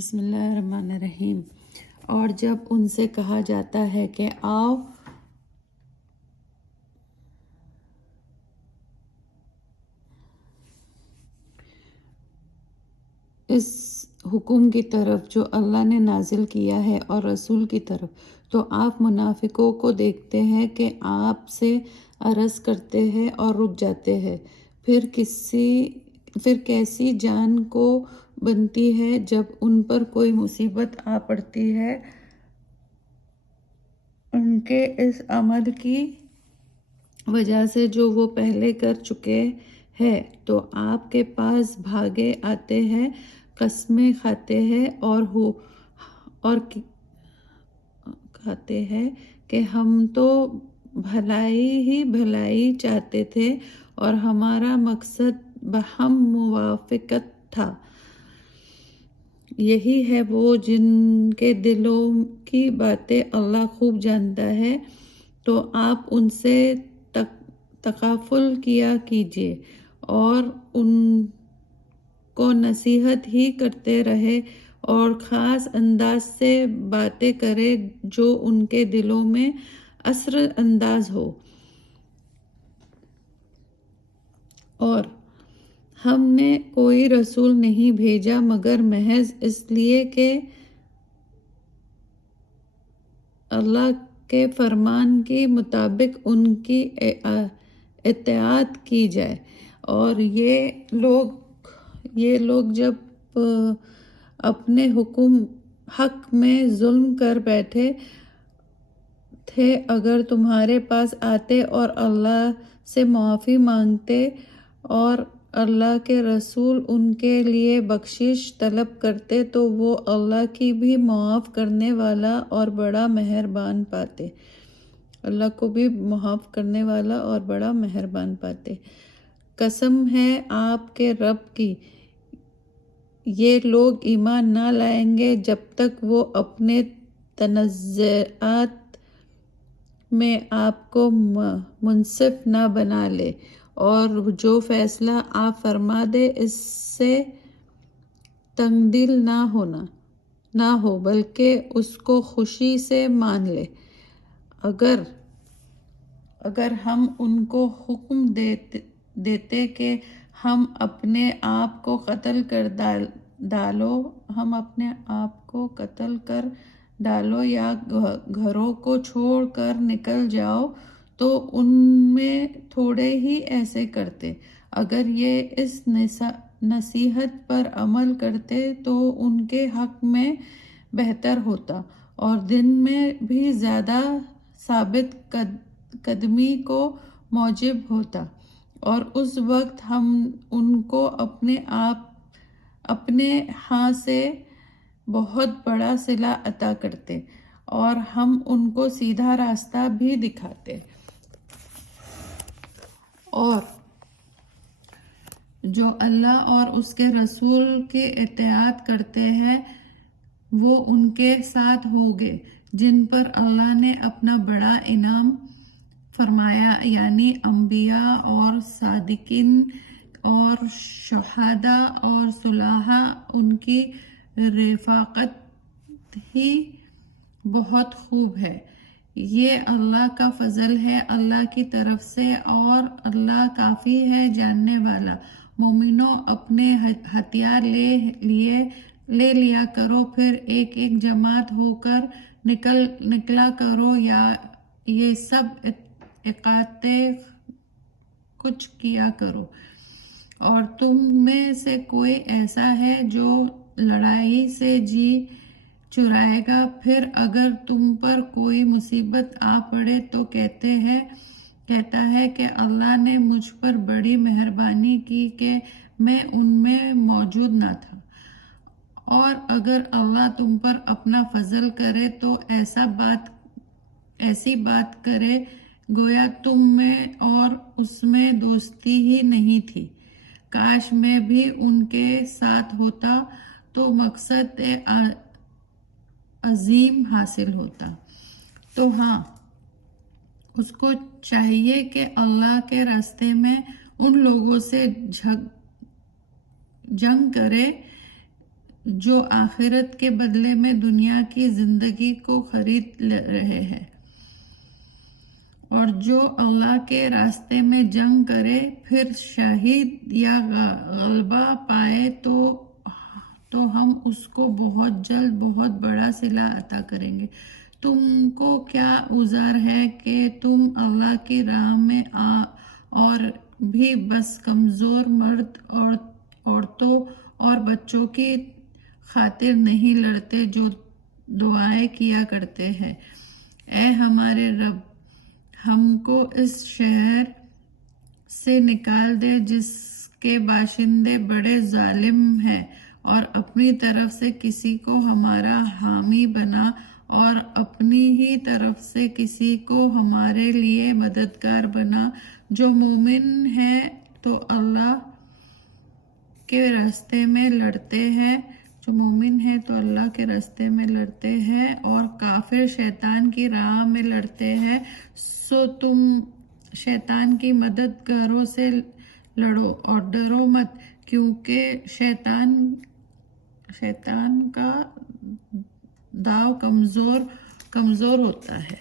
بسم اللہ الرحمن الرحیم۔ اور جب ان سے کہا جاتا ہے کہ آؤ اس حکم کی طرف جو اللہ نے نازل کیا ہے اور رسول کی طرف، تو آپ منافقوں کو دیکھتے ہیں کہ آپ سے عرض کرتے ہیں اور رک جاتے ہیں۔ پھر کیسی جان کو بنتی ہے جب ان پر کوئی مصیبت آ پڑتی ہے ان کے اس عمل کی وجہ سے جو وہ پہلے کر چکے ہیں، تو آپ کے پاس بھاگے آتے ہیں، قسمیں کھاتے ہیں اور کہتے ہیں کہ ہم تو بھلائی ہی بھلائی چاہتے تھے اور ہمارا مقصد بہم موافقت تھا۔ یہی ہے وہ جن کے دلوں کی باتیں اللہ خوب جانتا ہے، تو آپ ان سے تغافل کیا کیجیے اور ان کو نصیحت ہی کرتے رہے اور خاص انداز سے باتیں کرے جو ان کے دلوں میں اثر انداز ہو۔ اور ہم نے کوئی رسول نہیں بھیجا مگر محض اس لیے کہ اللہ کے فرمان کے مطابق ان کی اطاعت کی جائے۔ اور یہ لوگ جب اپنے حق میں ظلم کر بیٹھے تھے، اگر تمہارے پاس آتے اور اللہ سے معافی مانگتے اور اللہ کے رسول ان کے لیے بخشش طلب کرتے تو وہ اللہ کی بھی معاف کرنے والا اور بڑا مہربان پاتے۔ اللہ کو بھی معاف کرنے والا اور بڑا مہربان پاتے۔ قسم ہے آپ کے رب کی، یہ لوگ ایمان نہ لائیں گے جب تک وہ اپنے تنازعات میں آپ کو منصف نہ بنا لے، اور جو فیصلہ آپ فرما دے اس سے تنگ دل نہ ہو بلکہ اس کو خوشی سے مان لے۔ اگر ہم ان کو حکم دیتے کہ ہم اپنے آپ کو قتل کر ڈالو یا گھروں کو چھوڑ کر نکل جاؤ تو ان میں تھوڑے ہی ایسے کرتے۔ اگر یہ اس نصیحت پر عمل کرتے تو ان کے حق میں بہتر ہوتا اور دن میں بھی زیادہ ثابت قدمی کو موجب ہوتا، اور اس وقت ہم ان کو اپنے ہاں سے بہت بڑا صلہ عطا کرتے اور ہم ان کو سیدھا راستہ بھی دکھاتے۔ اور جو اللہ اور اس کے رسول کی اطاعت کرتے ہیں وہ ان کے ساتھ ہوگے جن پر اللہ نے اپنا بڑا انعام فرمایا، یعنی انبیاء اور صدیقین اور شہداء اور صالحین۔ ان کی رفاقت ہی بہت خوب ہے۔ یہ اللہ کا فضل ہے اللہ کی طرف سے، اور اللہ کافی ہے جاننے والا۔ مومنوں، اپنے ہتھیار لے لیا کرو، پھر ایک جماعت ہو کر نکلا کرو، یہ سب اکٹھے کچھ کیا کرو۔ اور تم میں سے کوئی ایسا ہے جو لڑائی سے جی چرائے گا، پھر اگر تم پر کوئی مصیبت آ پڑے تو کہتا ہے کہ اللہ نے مجھ پر بڑی مہربانی کی کہ میں ان میں موجود نہ تھا۔ اور اگر اللہ تم پر اپنا فضل کرے تو ایسی بات کرے گویا تم میں اور اس میں دوستی ہی نہیں تھی۔ کاش میں بھی ان کے ساتھ ہوتا تو مقصد عظیم حاصل ہوتا۔ تو ہاں، اس کو چاہیے کہ اللہ کے راستے میں ان لوگوں سے جنگ کرے جو آخرت کے بدلے میں دنیا کی زندگی کو خرید رہے ہیں، اور جو اللہ کے راستے میں جنگ کرے پھر شہید یا غلبہ پائے تو ہم اس کو بہت جلد بہت بڑا صلہ عطا کریں گے۔ تم کو کیا عذر ہے کہ تم اللہ کی راہ میں اور بھی بس کمزور مرد اور عورتوں اور بچوں کی خاطر نہیں لڑتے جو دعائیں کیا کرتے ہیں، اے ہمارے رب، ہم کو اس شہر سے نکال دے جس کے باشندے بڑے ظالم ہیں، اور اپنی طرف سے کسی کو ہمارا حامی بنا اور اپنی ہی طرف سے کسی کو ہمارے لیے مددگار بنا۔ جو مومن ہے تو اللہ کے راستے میں لڑتے ہیں اور کافر شیطان کی راہ میں لڑتے ہیں، سو تم شیطان کی مددگاروں سے لڑو اور ڈرو مت، کیونکہ شیطان کا داؤ کمزور ہوتا ہے۔